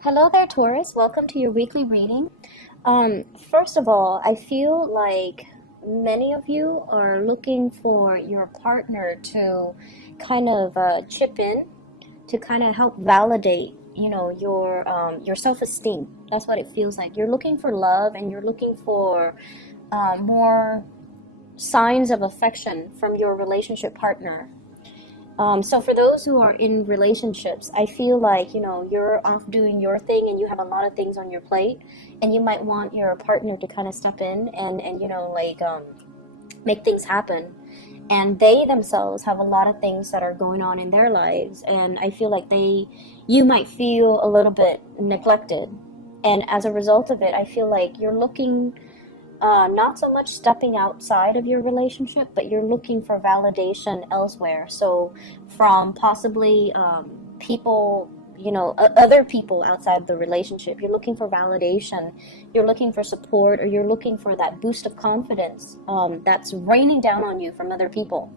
Hello there, Taurus. Welcome to your weekly reading. First of all, I feel like many of you are looking for your partner to kind of chip in to kind of help validate, your self-esteem. That's what it feels like. You're looking for love, and you're looking for more signs of affection from your relationship partner. So for those who are in relationships, I feel like, you're off doing your thing and you have a lot of things on your plate, and you might want your partner to kind of step in and make things happen. And they themselves have a lot of things that are going on in their lives, and I feel like you might feel a little bit neglected. And as a result of it, I feel like you're looking not so much stepping outside of your relationship, but you're looking for validation elsewhere. So, from possibly people, other people outside the relationship, you're looking for validation, you're looking for support, or you're looking for that boost of confidence that's raining down on you from other people.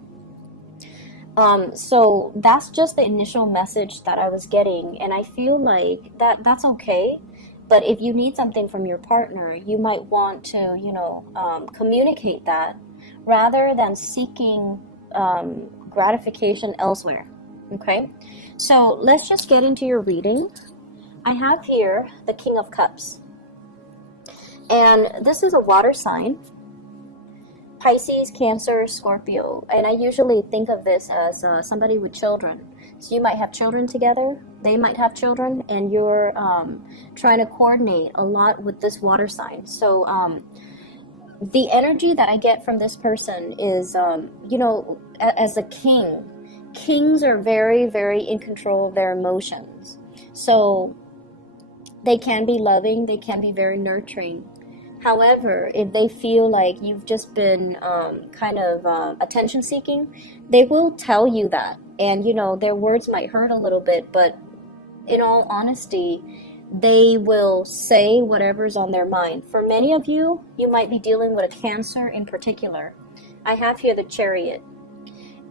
So that's just the initial message that I was getting, and I feel like that's okay. But if you need something from your partner, you might want to, communicate that rather than seeking gratification elsewhere. Okay, so let's just get into your reading. I have here the King of Cups, and this is a water sign. Pisces, Cancer, Scorpio, and I usually think of this as somebody with children. So you might have children together, they might have children, and you're trying to coordinate a lot with this water sign. So the energy that I get from this person is, as a king, kings are very, very in control of their emotions. So they can be loving, they can be very nurturing. However, if they feel like you've just been attention seeking, they will tell you that. And, their words might hurt a little bit, but in all honesty, they will say whatever's on their mind. For many of you, you might be dealing with a Cancer in particular. I have here the Chariot.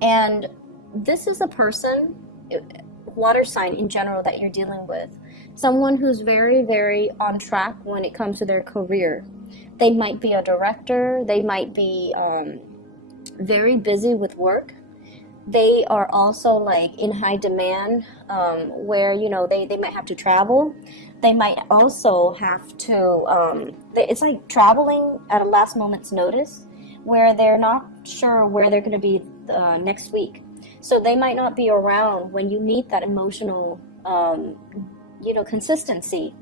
And this is a person, water sign in general, that you're dealing with. Someone who's very, very on track when it comes to their career. They might be a director. They might be very busy with work. They are also like in high demand, where they might have to travel. They might also have to. It's like traveling at a last moment's notice, where they're not sure where they're going to be next week. So they might not be around when you need that emotional, consistency.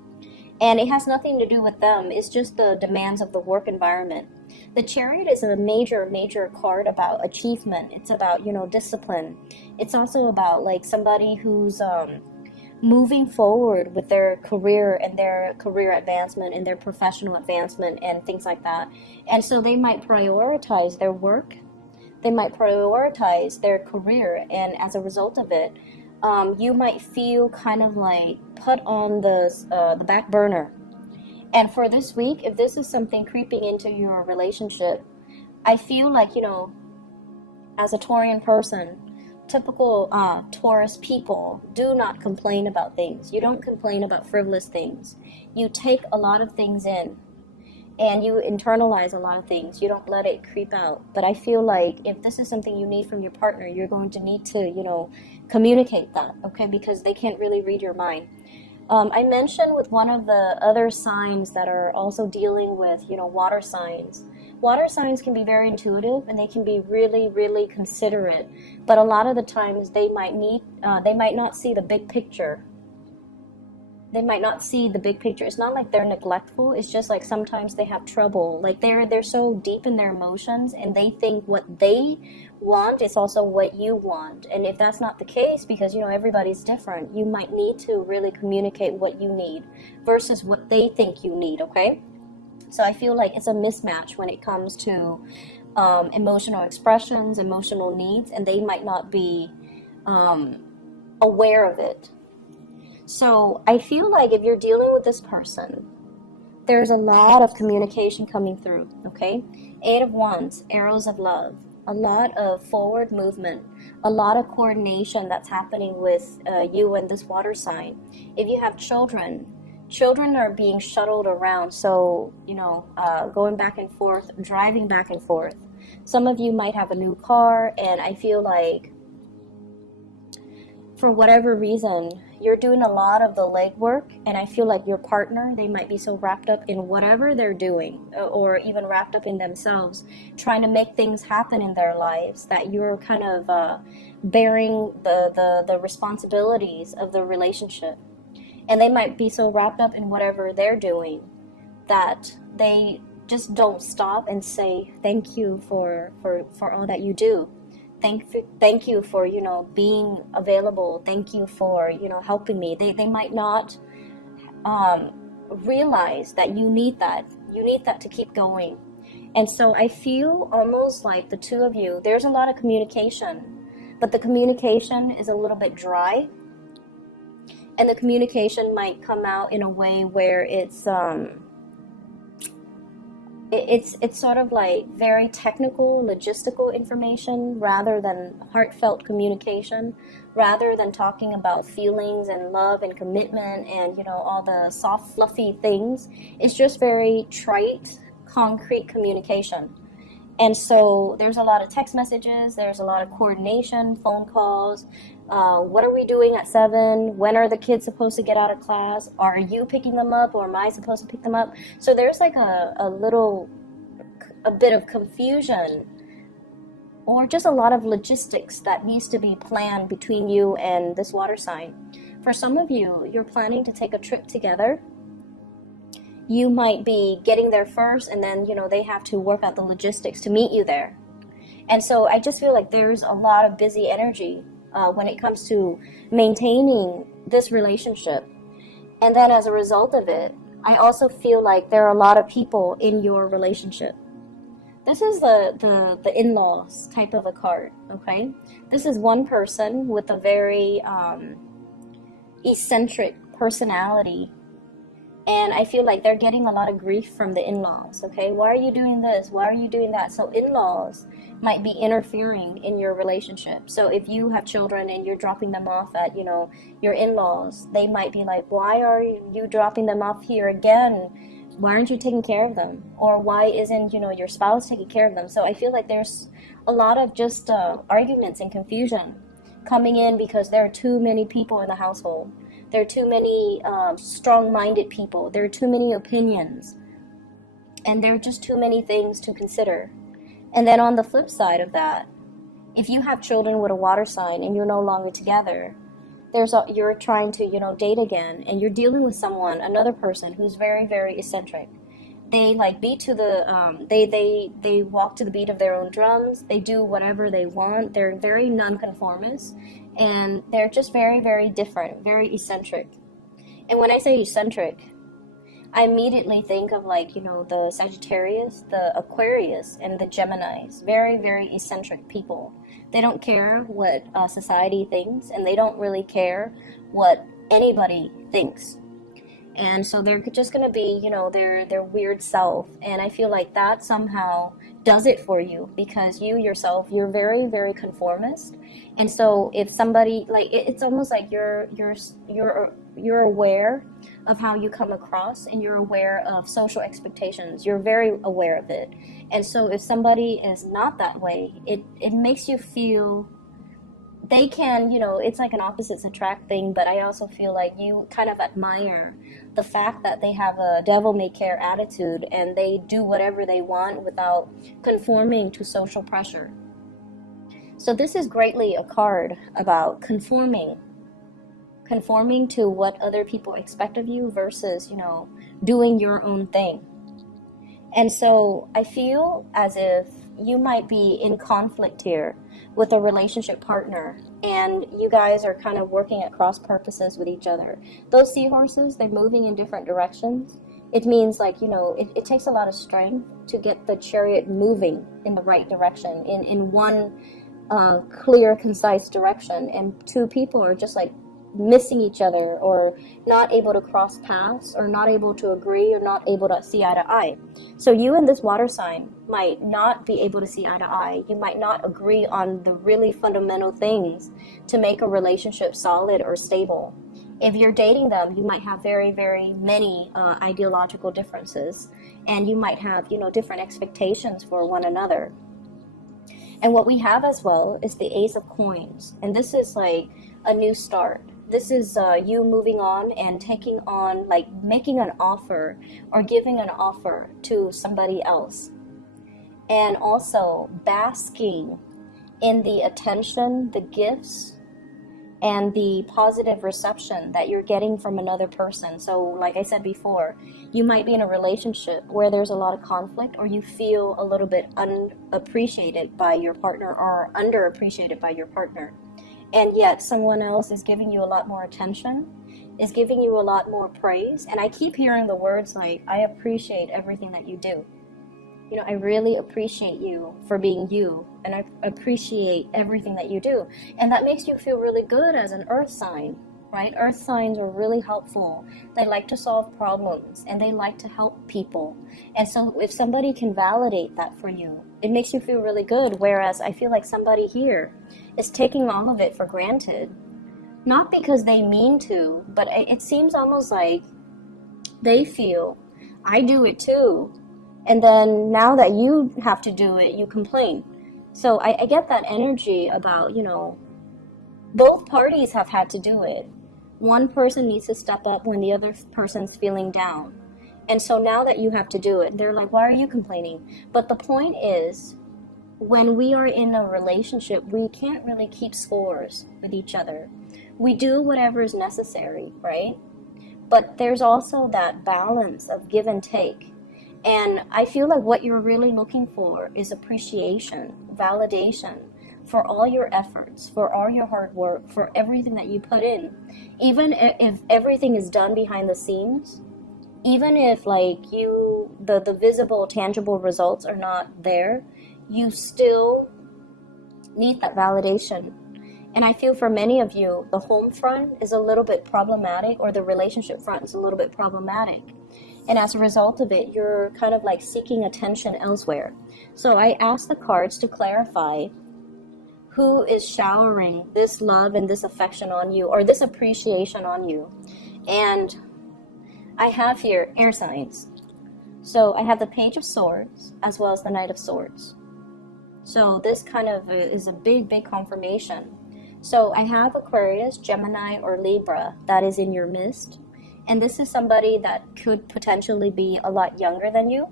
And it has nothing to do with them. It's just the demands of the work environment. The Chariot is a major, major card about achievement. It's about, discipline. It's also about like somebody who's moving forward with their career and their career advancement and their professional advancement and things like that. And so they might prioritize their work. They might prioritize their career. And as a result of it, you might feel kind of like put on the back burner. And for this week, if this is something creeping into your relationship, I feel like, as a Taurian person, typical Taurus people do not complain about things. You don't complain about frivolous things. You take a lot of things in, and you internalize a lot of things. You don't let it creep out. But I feel like if this is something you need from your partner, you're going to need to, communicate that, okay? Because they can't really read your mind. I mentioned with one of the other signs that are also dealing with, water signs. Water signs can be very intuitive, and they can be really, really considerate. But a lot of the times they might not see the big picture. They might not see the big picture. It's not like they're neglectful. It's just like sometimes they have trouble. Like they're so deep in their emotions, and they think what they want is also what you want. And if that's not the case, because everybody's different, you might need to really communicate what you need versus what they think you need. Okay, so I feel like it's a mismatch when it comes to emotional expressions, emotional needs, and they might not be aware of it. So I feel like if you're dealing with this person, there's a lot of communication coming through, okay? 8 of Wands, arrows of love, a lot of forward movement, a lot of coordination that's happening with you and this water sign. If you have children, children are being shuttled around. So, going back and forth, driving back and forth. Some of you might have a new car, and I feel like for whatever reason, you're doing a lot of the legwork, and I feel like your partner, they might be so wrapped up in whatever they're doing, or even wrapped up in themselves, trying to make things happen in their lives, that you're kind of bearing the responsibilities of the relationship. And they might be so wrapped up in whatever they're doing that they just don't stop and say thank you for all that you do. Thank you for, being available. Thank you for, helping me. They might not realize that you need that. You need that to keep going. And so I feel almost like the two of you, there's a lot of communication, but the communication is a little bit dry. And the communication might come out in a way where it's sort of like very technical, logistical information rather than heartfelt communication, rather than talking about feelings and love and commitment and, all the soft, fluffy things. It's just very trite, concrete communication. And so there's a lot of text messages, there's a lot of coordination, phone calls. What are we doing at 7? When are the kids supposed to get out of class? Are you picking them up, or am I supposed to pick them up? So there's like a bit of confusion, or just a lot of logistics that needs to be planned between you and this water sign. For some of you, you're planning to take a trip together. You might be getting there first, and then, they have to work out the logistics to meet you there. And so I just feel like there's a lot of busy energy when it comes to maintaining this relationship. And then as a result of it, I also feel like there are a lot of people in your relationship. This is the in-laws type of a card, okay? This is one person with a very eccentric personality. And I feel like they're getting a lot of grief from the in-laws, okay? Why are you doing this? Why are you doing that? So in-laws might be interfering in your relationship. So if you have children and you're dropping them off at, your in-laws, they might be like, why are you dropping them off here again? Why aren't you taking care of them? Or why isn't, your spouse taking care of them? So I feel like there's a lot of just arguments and confusion coming in because there are too many people in the household. There are too many strong-minded people. There are too many opinions. And there are just too many things to consider. And then on the flip side of that, if you have children with a water sign and you're no longer together, you're trying to, date again, and you're dealing with another person who's very, very eccentric. They beat to the, they walk to the beat of their own drums. They do whatever they want. They're very nonconformist, and they're just very, very different, very eccentric. And when I say eccentric, I immediately think of the Sagittarius, the Aquarius, and the Geminis. Very, very eccentric people. They don't care what society thinks, and they don't really care what anybody thinks. And so they're just going to be, their weird self. And I feel like that somehow does it for you, because you yourself, you're very, very conformist. And so if somebody, it's almost like you're aware of how you come across, and you're aware of social expectations. You're very aware of it. And so if somebody is not that way, it makes you feel they can, it's like an opposites attract thing, but I also feel like you kind of admire the fact that they have a devil-may-care attitude, and they do whatever they want without conforming to social pressure. So this is greatly a card about conforming to what other people expect of you versus, doing your own thing. And so I feel as if you might be in conflict here with a relationship partner, and you guys are kind of working at cross purposes with each other. Those seahorses, they're moving in different directions. It means it takes a lot of strength to get the chariot moving in the right direction, in one clear, concise direction. And two people are just missing each other, or not able to cross paths, or not able to agree, or not able to see eye to eye. So you and this water sign might not be able to see eye to eye. You might not agree on the really fundamental things to make a relationship solid or stable. If you're dating them, you might have very, very many ideological differences, and you might have, different expectations for one another. And what we have as well is the Ace of Coins, and this is like a new start. This is you moving on and taking on, like making an offer or giving an offer to somebody else, and also basking in the attention, the gifts, and the positive reception that you're getting from another person. So like I said before, you might be in a relationship where there's a lot of conflict, or you feel a little bit unappreciated by your partner or underappreciated by your partner. And yet someone else is giving you a lot more attention, is giving you a lot more praise. And I keep hearing the words like, I appreciate everything that you do. I really appreciate you for being you, and I appreciate everything that you do. And that makes you feel really good as an earth sign, right? Earth signs are really helpful. They like to solve problems, and they like to help people. And so if somebody can validate that for you, it makes you feel really good. Whereas I feel like somebody here is taking all of it for granted, not because they mean to, but it seems almost like they feel, I do it too. And then now that you have to do it, you complain. So I get that energy about, both parties have had to do it. One person needs to step up when the other person's feeling down. And so now that you have to do it, they're like, why are you complaining? But the point is, when we are in a relationship, we can't really keep scores with each other. We do whatever is necessary, right? But there's also that balance of give and take. And I feel like what you're really looking for is appreciation, validation for all your efforts, for all your hard work, for everything that you put in. Even if everything is done behind the scenes, even if like the visible, tangible results are not there, you still need that validation. And I feel for many of you, the home front is a little bit problematic, or the relationship front is a little bit problematic. And as a result of it, you're kind of like seeking attention elsewhere. So I asked the cards to clarify who is showering this love and this affection on you, or this appreciation on you. And I have here air signs. So I have the Page of Swords as well as the Knight of Swords. So this kind of is a big, big confirmation. So I have Aquarius, Gemini, or Libra that is in your midst. And this is somebody that could potentially be a lot younger than you.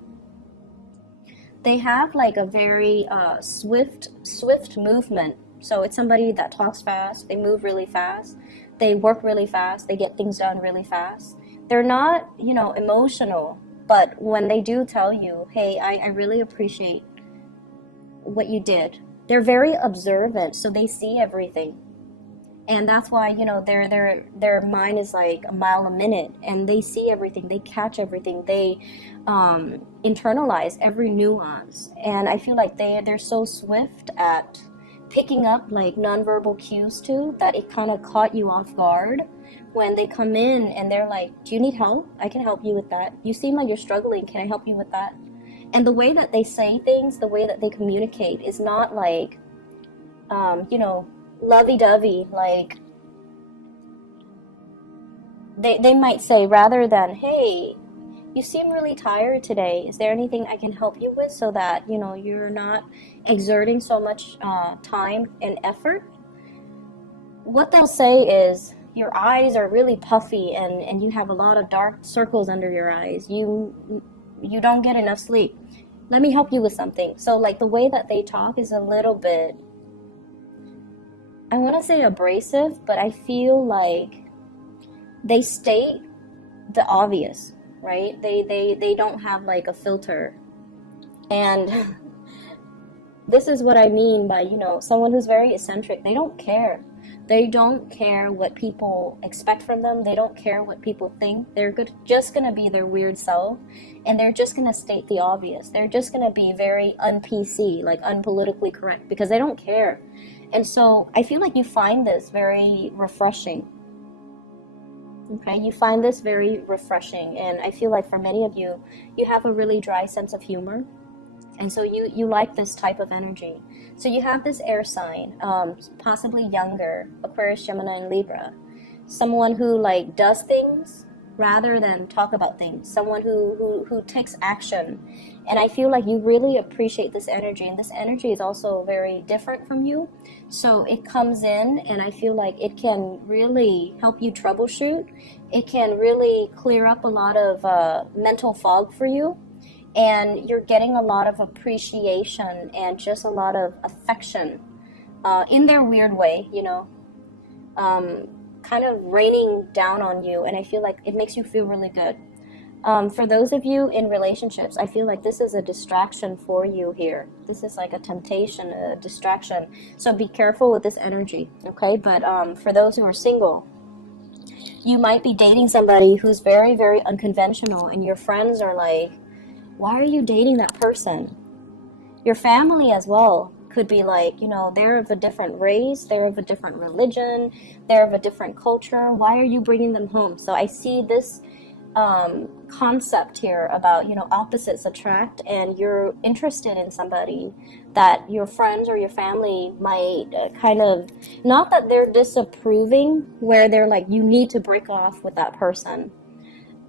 They have like a very swift movement. So it's somebody that talks fast, they move really fast, they work really fast, they get things done really fast. They're not, emotional, but when they do tell you, hey, I really appreciate what you did, they're very observant, so they see everything. And that's why, their mind is like a mile a minute, and they see everything, they catch everything, they internalize every nuance. And I feel like they're so swift at picking up like nonverbal cues too, that it kind of caught you off guard when they come in and they're like, do you need help? I can help you with that. You seem like you're struggling. Can I help you with that? And the way that they say things, the way that they communicate is not like, lovey-dovey. Like they might say, rather than, hey, you seem really tired today, is there anything I can help you with, so that you're not exerting so much time and effort. What they'll say is, your eyes are really puffy and you have a lot of dark circles under your eyes, you don't get enough sleep, let me help you with something. So like the way that they talk is a little bit, I want to say abrasive, but I feel like they state the obvious, right? They don't have like a filter. And this is what I mean by, someone who's very eccentric. They don't care. They don't care what people expect from them. They don't care what people think. They're just going to be their weird self, and they're just going to state the obvious. They're just going to be very un-PC, like unpolitically correct, because they don't care. And so I feel like you find this very refreshing. Okay, you find this very refreshing, and I feel like for many of you, you have a really dry sense of humor, and so you like this type of energy. So you have this air sign, possibly younger, Aquarius, Gemini, and Libra. someone who like does things rather than talk about things, someone who takes action. And I feel like you really appreciate this energy, and this energy is also very different from you. So it comes in, and I feel like it can really help you troubleshoot. It can really clear up a lot of mental fog for you, and you're getting a lot of appreciation and just a lot of affection in their weird way, you know, kind of raining down on you. And I feel like it makes you feel really good. For those of you in relationships, I feel like this is a distraction for you here. This is like a temptation, a distraction. So be careful with this energy, okay? But for those who are single, you might be dating somebody who's very, very unconventional, and your friends are like, why are you dating that person? Your family as well could be like, you know, they're of a different race, they're of a different religion, they're of a different culture. Why are you bringing them home? So I see this concept here about, you know, opposites attract, and you're interested in somebody that your friends or your family might kind of, not that they're disapproving, where they're like, you need to break off with that person,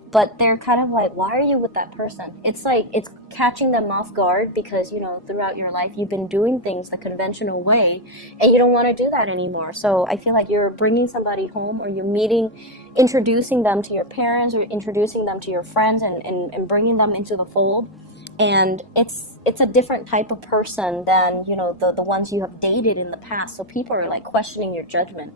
but they're kind of like, why are you with that person? It's like, it's catching them off guard because, you know, throughout your life, you've been doing things the conventional way, and you don't want to do that anymore. So I feel like you're bringing somebody home, or you're introducing them to your parents, or introducing them to your friends, and bringing them into the fold. And it's a different type of person than, you know, the ones you have dated in the past. So people are like questioning your judgment.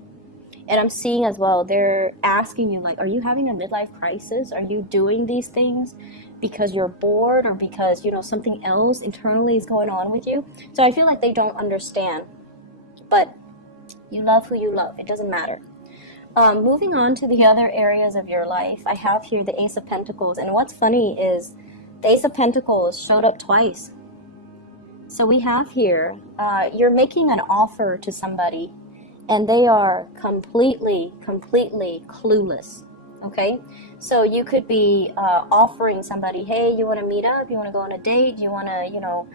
And I'm seeing as well, they're asking you like, are you having a midlife crisis? Are you doing these things because you're bored, or because, you know, something else internally is going on with you? So I feel like they don't understand. But you love who you love. It doesn't matter. Moving on to the other areas of your life, I have here the Ace of Pentacles. And what's funny is the Ace of Pentacles showed up twice. So we have here, you're making an offer to somebody, and they are completely clueless, okay? So you could be offering somebody, hey, you want to meet up? You want to go on a date? You want to, you know,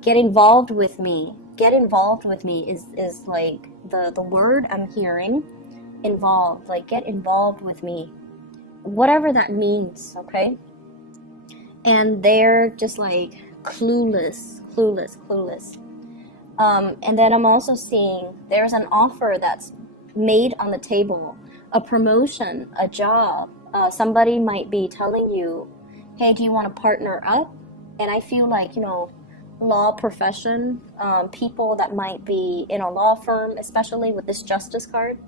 get involved with me? Get involved with me is like the word I'm hearing, involved, like get involved with me. Whatever that means, okay? And they're just like clueless. And then I'm also seeing there's an offer that's made on the table, a promotion, a job. Somebody might be telling you, hey, do you want to partner up? And I feel like, you know, law profession, people that might be in a law firm, especially with this Justice card.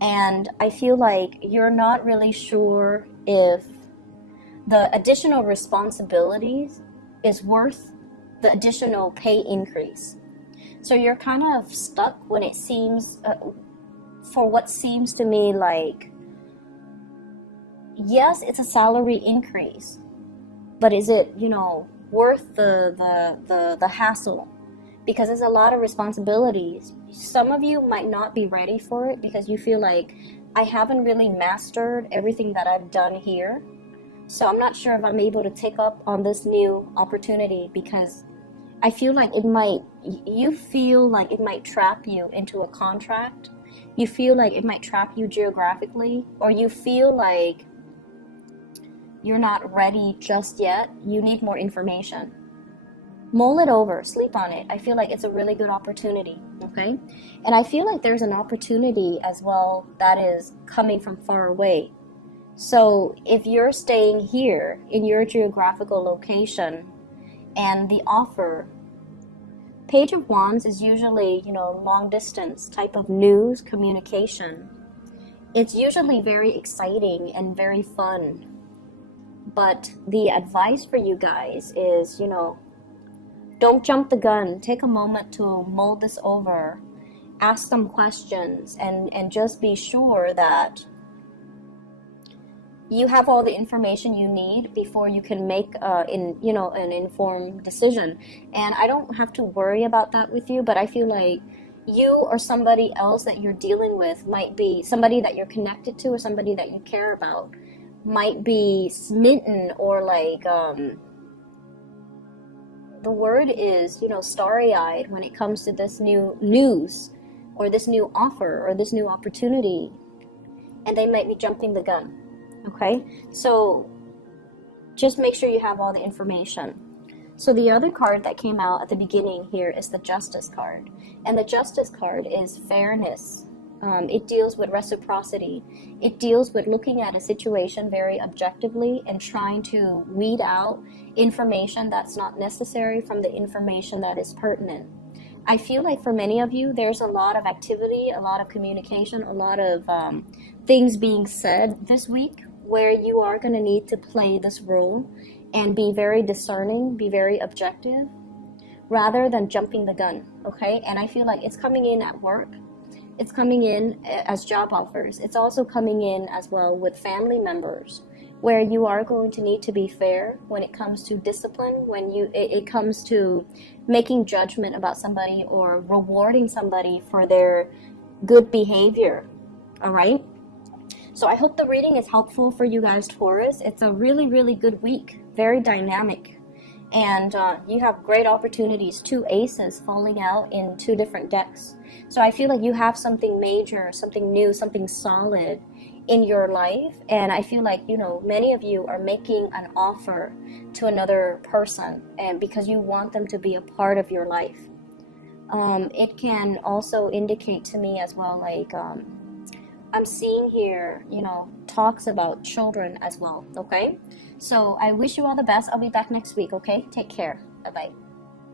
And I feel like you're not really sure if the additional responsibilities is worth the additional pay increase. So you're kind of stuck when it seems, for what seems to me like, yes, it's a salary increase, but is it, you know, worth the hassle? Because there's a lot of responsibilities. Some of you might not be ready for it because you feel like, I haven't really mastered everything that I've done here. So I'm not sure if I'm able to take up on this new opportunity, because I feel like you feel like it might trap you into a contract. You feel like it might trap you geographically, or you feel like you're not ready just yet. You need more information. Mull it over, sleep on it. I feel like it's a really good opportunity, okay? And I feel like there's an opportunity as well that is coming from far away. So if you're staying here in your geographical location, and the offer, Page of Wands is usually, you know, long distance type of news, communication. It's usually very exciting and very fun. But the advice for you guys is, you know, don't jump the gun. Take a moment to mull this over. Ask some questions, and just be sure that you have all the information you need before you can make an informed decision. And I don't have to worry about that with you, but I feel like you or somebody else that you're dealing with might be somebody that you're connected to, or somebody that you care about might be smitten, or like the word is, you know, starry-eyed when it comes to this new news, or this new offer, or this new opportunity. and they might be jumping the gun. Okay, so just make sure you have all the information. So the other card that came out at the beginning here is the Justice card. And the Justice card is fairness. It deals with reciprocity. It deals with looking at a situation very objectively and trying to weed out information that's not necessary from the information that is pertinent. I feel like for many of you, there's a lot of activity, a lot of communication, a lot of things being said this week where you are going to need to play this role and be very discerning, be very objective, rather than jumping the gun, okay? And I feel like it's coming in at work. It's coming in as job offers. It's also coming in as well with family members, where you are going to need to be fair when it comes to discipline, when it comes to making judgment about somebody or rewarding somebody for their good behavior, all right? So I hope the reading is helpful for you guys, Taurus. It's a really, really good week, very dynamic. And you have great opportunities, 2 aces falling out in 2 different decks. So I feel like you have something major, something new, something solid in your life. And I feel like, you know, many of you are making an offer to another person, and because you want them to be a part of your life. It can also indicate to me as well, like, I'm seeing here, you know, talks about children as well, okay? So I wish you all the best. I'll be back next week, okay? Take care. Bye-bye.